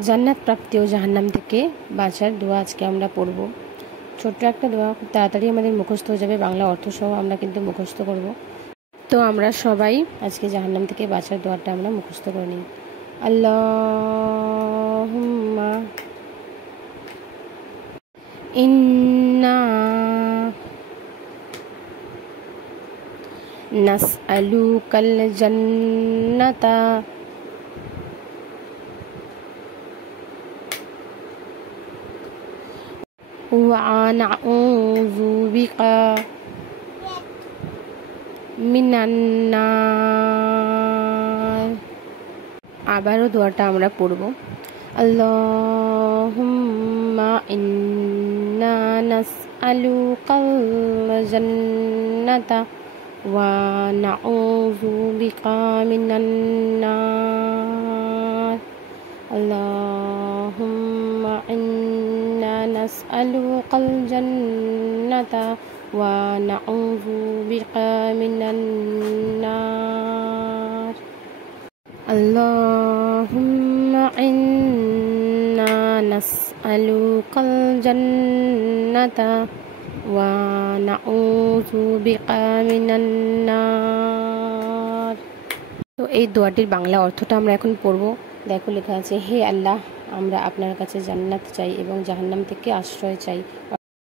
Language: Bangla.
জান্নাত প্রাপ্তি ও জাহান্নাম থেকে বাঁচার দোয়া আজকে আমরা পড়ব। ছোট্ট একটা দোয়া, খুব তাড়াতাড়ি আমাদের মুখস্থ হয়ে যাবে, বাংলা অর্থ সহ আমরা কিন্তু মুখস্থ করব। তো আমরা সবাই আজকে জাহান্নাম থেকে বাঁচার দোয়াটা আমরা মুখস্থ করে নিই। আল্লাহুম্মা ইন্না নাসআলুকাল জান্নাতা ওয়া নাউযু বিকা মিনান নার। আবারও দোয়াটা আমরা পড়ব। আল্লাহুম্মা ইন্না নাসআলুকাল জান্নাতা ওয়া নাউযু বিকা মিনান নার। আল্লাহুম্মা ইন্না নাসআলুকাল জান্নাতা ওয়া নাউযু বিকা মিনান নার। আল্লাহুম্মা ইন্না নাসআলুকাল জান্নাতা ওয়া নাউযু বিকা মিনান নার। তো এই দোয়াটির বাংলা অর্থটা আমরা এখন পড়ব। দেখো লেখা আছে, হে আল্লাহ, আমরা আপনার কাছে জান্নাত চাই এবং জাহান্নাম থেকে আশ্রয় চাই।